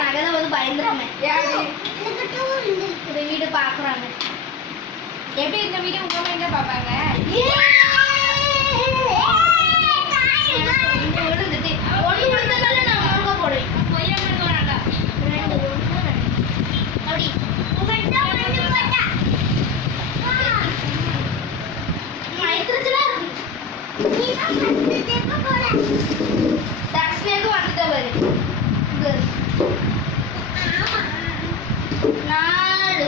நகை வந்து பயந்துருமே இந்த வீடு பாக்குறாங்க. எப்படி இந்த வீடியோ உங்க அம்மா எங்க பாப்பாங்க? நாலு